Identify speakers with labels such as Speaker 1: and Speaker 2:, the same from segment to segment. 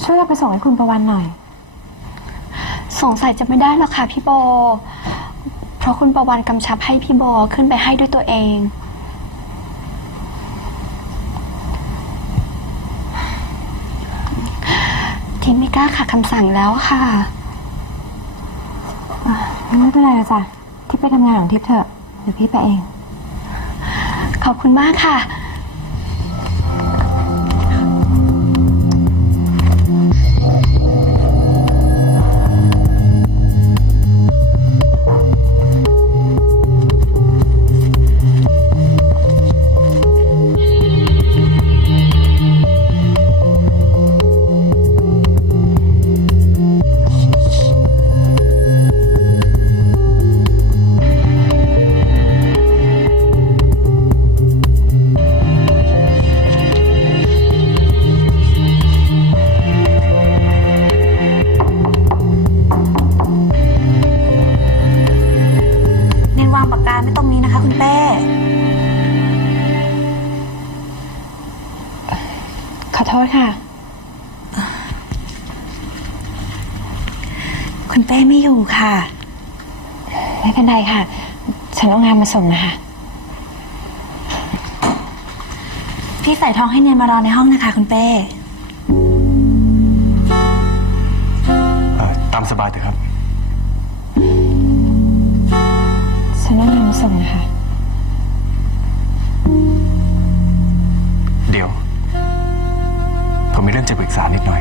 Speaker 1: ช่วยเอาไปส่งให้คุณประวันหน่อย
Speaker 2: สงสัยจะไม่ได้หรอกค่ะพี่โบเพราะคุณประวันกำชับให้พี่โบขึ้นไปให้ด้วยตัวเองทีมไม่กล้าขัดคำสั่งแล้วค่ะ
Speaker 1: ไม่เป็นไรจ้ะที่ไปทำงานของทิพย์เถอะเดี๋ยวพี่ไปเอง
Speaker 2: ขอบคุณมากค่ะ
Speaker 3: ไม่ตรงนี้นะคะคุณเป้
Speaker 1: ขอโทษค่ะ
Speaker 3: คุณเป้ไม่อยู่ค่ะ
Speaker 1: ไม่เป็นไรค่ะฉันเอางานมาส่งนะคะ
Speaker 3: พี่ใส่ทองให้เนียนมารอในห้องนะคะคุณเป้
Speaker 4: ตามสบายเถอะครับ
Speaker 1: ฉันเอางานมาส่งนะคะ
Speaker 4: เดี๋ยวผมมีเรื่องจะปรึกษานิดหน่อย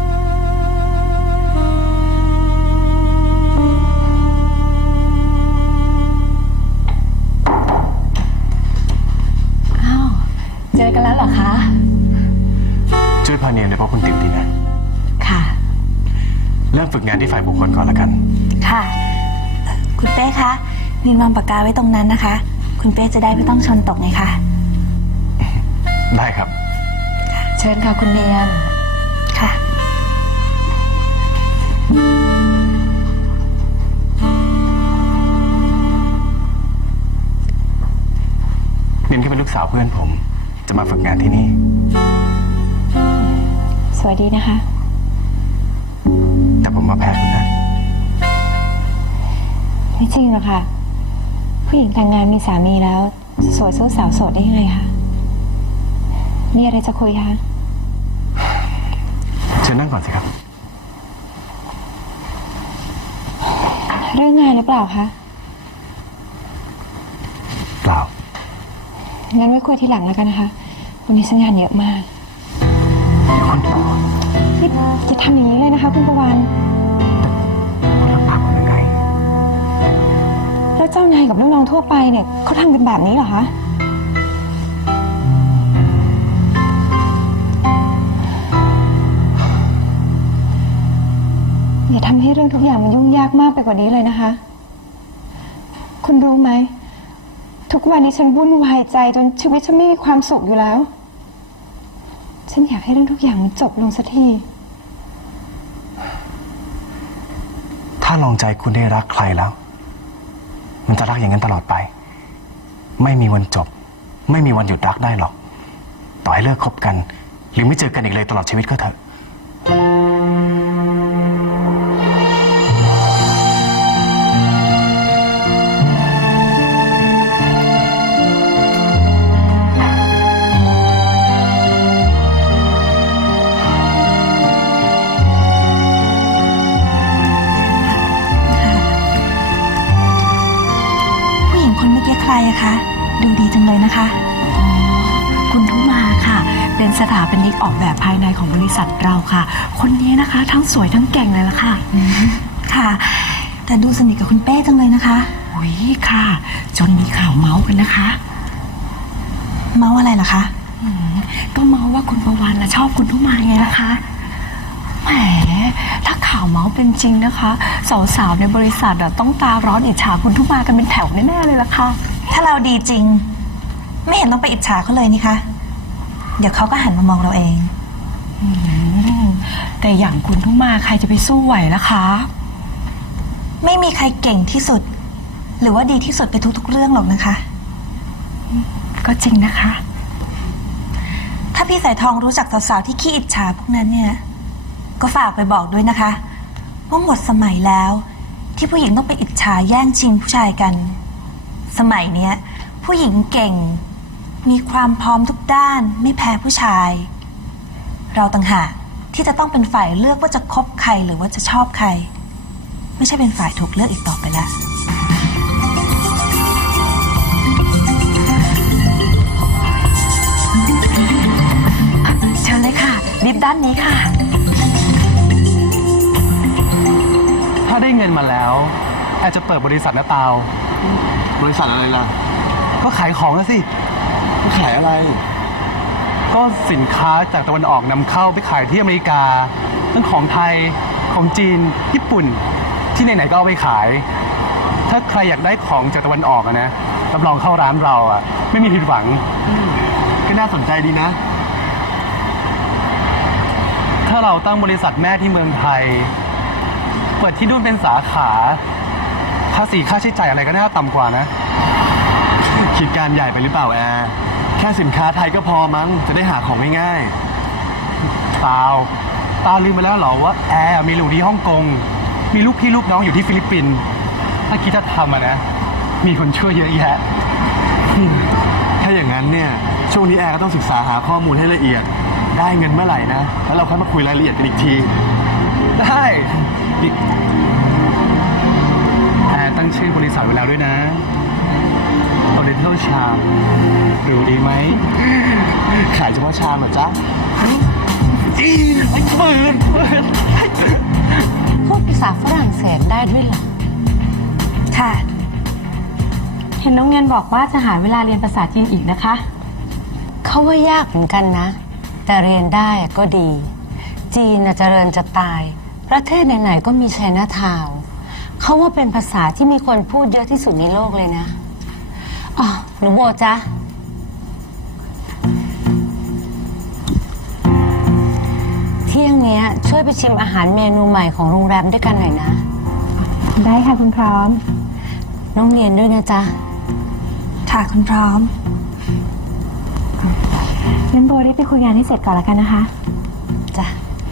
Speaker 1: อ้าวเจอกันแล้วเหรอคะ
Speaker 4: ช่วยพาเนียนไปพบคุณติ๋มทีนะ
Speaker 1: ค่ะ
Speaker 4: เริ่มฝึกงานที่ฝ่ายบุคคลก่อนละกัน
Speaker 3: ค่ะคุณเป้คะนินวางปากกาไว้ตรงนั้นนะคะคุณเป้จะได้ไม่ต้องชนตกไงคะ
Speaker 4: ได้ครับ
Speaker 1: เชิญค่ะคุณเนียน
Speaker 3: ค่ะ
Speaker 4: นินก็เป็นลูกสาวเพื่อนผมจะมาฝึกงานที่นี่
Speaker 1: สวัสดีนะคะ
Speaker 4: แต่ผมมาแพ้คุณนะ
Speaker 1: ไม่จริงหรอกค่ะผู้หญิงแต่งงานมีสามีแล้วสวยสู้สาวโสดได้ยังไงคะมีอะไรจะคุยคะ
Speaker 4: เชิญนั่งก่อนสิครับ
Speaker 1: เรื่องงานหรือเปล่าคะ
Speaker 4: เปล่า
Speaker 1: งั้นไว้คุยทีหลังแล้วกันนะคะวันนี้ฉันงานเยอะมากอย่าทำอย่างนี้เลยนะคะคุณประวันแล้วเจ้านายกับลูกน้องทั่วไปเนี่ยเขาทำกันแบบนี้เหรอคะอย่าทำให้เรื่องทุกอย่างมันยุ่งยากมากไปกว่านี้เลยนะคะคุณรู้ไหมทุกวันนี้ฉันวุ่นวายใจจนชีวิตฉันไม่มีความสุขอยู่แล้วฉันอยากให้เรื่องทุกอย่างมันจบลงสักที
Speaker 4: ถ้าลองใจคุณได้รักใครแล้วมันจะรักอย่างนั้นตลอดไปไม่มีวันจบไม่มีวันหยุดรักได้หรอกต่อให้เลิกคบกันหรือไม่เจอกันอีกเลยตลอดชีวิตก็เถอะ
Speaker 3: ใครอะคะดูดีจังเลยนะคะ
Speaker 5: คุณทุมาค่ะเป็นสถาปนิกออกแบบภายในของบริษัทเราค่ะคนนี้นะคะทั้งสวยทั้งเก่งเลยล่ะค่ะ
Speaker 3: ค่ะแต่ดูสนิทกับคุณเป้จังเลยนะคะ
Speaker 5: อุ้ยค่ะจนมีข่าวเมาส์กันนะคะ
Speaker 3: เมาส์อะไรล่ะคะ
Speaker 5: ก็เมาส์ว่าคุณประวันชอบคุณทุมาไงล่ะคะแหมถ้าข่าวเมาส์เป็นจริงนะคะสาวๆในบริษัทต้องตาร้อนอิจฉาคุณทุมากันเป็นแถวแน่ๆเลยล่ะค่ะ
Speaker 3: ถ้าเราดีจริงไม่เห็นต้องไปอิจฉาเขาเลยนี่คะเดี๋ยวเขาก็หันมามองเราเอง
Speaker 5: แต่อย่างคุณทุมาใครจะไปสู้ไหวล่ะคะ
Speaker 3: ไม่มีใครเก่งที่สุดหรือว่าดีที่สุดไปทุกๆเรื่องหรอกนะคะ
Speaker 5: ก็จริงนะคะ
Speaker 3: ถ้าพี่สายทองรู้จักสาวๆที่ขี้อิจฉาพวกนั้นเนี่ยก็ฝากไปบอกด้วยนะคะว่าหมดสมัยแล้ว ที่ผู้หญิงต้องไปอิจฉาแย่งชิงผู้ชายกัน สมัยเนี้ยผู้หญิงเก่ง มีความพร้อมทุกด้านไม่แพ้ผู้ชาย เราต่างหากที่จะต้องเป็นฝ่ายเลือกว่าจะคบใครหรือว่าจะชอบใคร ไม่ใช่เป็นฝ่ายถูกเลือกอีกต่อไปแล้ว
Speaker 5: เชิญเลยค่ะลิฟต์ด้านนี้ค่ะ
Speaker 4: ถ้าได้เงินมาแล้วอาจจะเปิดบริษัทนะตาว
Speaker 6: บริษัทอะไรล่ะ
Speaker 4: ก็ขายของแล้วสิ
Speaker 6: ขายอะไร
Speaker 4: ก็สินค้าจากตะวันออกนำเข้าไปขายที่อเมริกาทั้งของไทยของจีนญี่ปุ่นที่ไหนๆก็เอาไปขาย ถ้าใครอยากได้ของจากตะวันออกอะนะรับรองเข้าร้านเราอะไม่มีผิดหวัง
Speaker 6: ก็น่าสนใจดีนะ
Speaker 4: ถ้าเราตั้งบริษัทแม่ที่เมืองไทย เปิดที่นู่นเป็นสาขาภาษีค่าใช้จ่ายอะไรก็น่าต่ำกว่านะ
Speaker 6: คิดการใหญ่ไปหรือเปล่าแอร์ แค่สินค้าไทยก็พอมั้ง จะได้หาของง่าย
Speaker 4: ตาวลืมไปแล้วเหรอว่าแอร์มีลูกที่ฮ่องกงมีลูกพี่ลูกน้องอยู่ที่ฟิลิปปินส์ถ้าคิดจะทำอะนะมีคนช่วยเยอะแยะ
Speaker 6: ๆ ถ้าอย่างนั้นเนี่ย ช่วงนี้แอร์ก็ต้องศึกษาหาข้อมูลให้ละเอียด ได้เงินเมื่อไหร่นะ แล้วเราค่อยมาคุยรายละเอียดกันอีกที
Speaker 4: ได้นี่แอร์ตั้งชื่อบริษัทไว้แล้วด้วยนะ Oriental Charm ดูดีไหม
Speaker 6: ขายเฉพาะชามเหรอจ๊ะ
Speaker 5: พูดภาษาฝรั่งเศสได้ด้วยเหรอ
Speaker 3: ค่ะ
Speaker 5: เห็นน้องเงินบอกว่าจะหาเวลาเรียนภาษาจีนอีกนะคะ
Speaker 7: เขาว่ายากเหมือนกันนะ แต่เรียนได้ก็ดี จีนน่ะเจริญจะตาย ประเทศไหนๆก็มีไชน่าทาวน์เขาว่าเป็นภาษาที่มีคนพูดเยอะที่สุดในโลกเลยนะอ๋อหนูโบจ๊ะเที่ยงเนี้ยช่วยไปชิมอาหารเมนูใหม่ของโรงแรมด้วยกันหน่อยนะ
Speaker 1: ได้ค่ะคุณพร้อม
Speaker 7: น้องเรียนด้วยนะจ๊ะ
Speaker 3: ค่ะคุณพร้อม
Speaker 1: งั้นโบรีบไปคุยงานให้เสร็จก่อนละกันนะคะ
Speaker 7: จ้ะ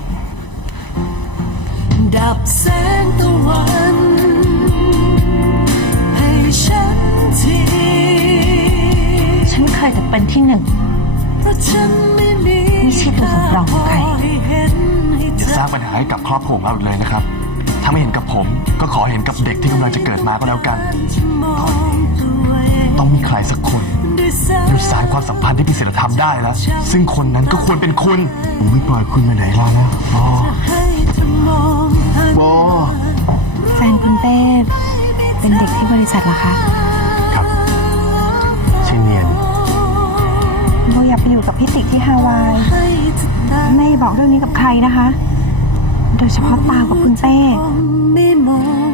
Speaker 8: ดับแสงตะวันให้ฉันที
Speaker 3: ฉันเคยแต่เป็นที่หนึ่ง
Speaker 8: เพราะฉันไม่มี
Speaker 3: ไม่ใช่ตัวสำรองของใคร
Speaker 8: ให้เห็นให้
Speaker 6: อย่า
Speaker 8: เธอ
Speaker 6: สร้างปัญหาให้กับครอบครัวของเราอีกเลยนะครับ ถ้าไม่เห็นกับผม ก็ขอเห็นกับเด็กที่กำลังจะเกิดมาก็แล้วกัน
Speaker 8: ที่มองตัวเอง
Speaker 6: ต้องมีใครสักคน
Speaker 8: ด้วยสาย
Speaker 6: หยุดสายความสัมพันธ์ที่มีศีลธรรมได้แล้ว ซึ่งคนนั้นก็ควรเป็นคุณผมไม่ปล่อยคุณไปไหนแล้วนะบอ
Speaker 8: ให้เธอมองผ่าน
Speaker 6: บอ
Speaker 1: แฟนคุณเป้เป็นเด็กที่บริษัทเหรอคะ
Speaker 4: ครับชื่อเนียน
Speaker 1: โบอยากไปอยู่กับพี่ติ๊กที่ฮาวาย
Speaker 8: ให้เธอตา
Speaker 1: ไม่บอกเรื่องนี้กับใครนะคะ โดยเฉพาะตาวกับคุณเป้
Speaker 8: ไม่มอง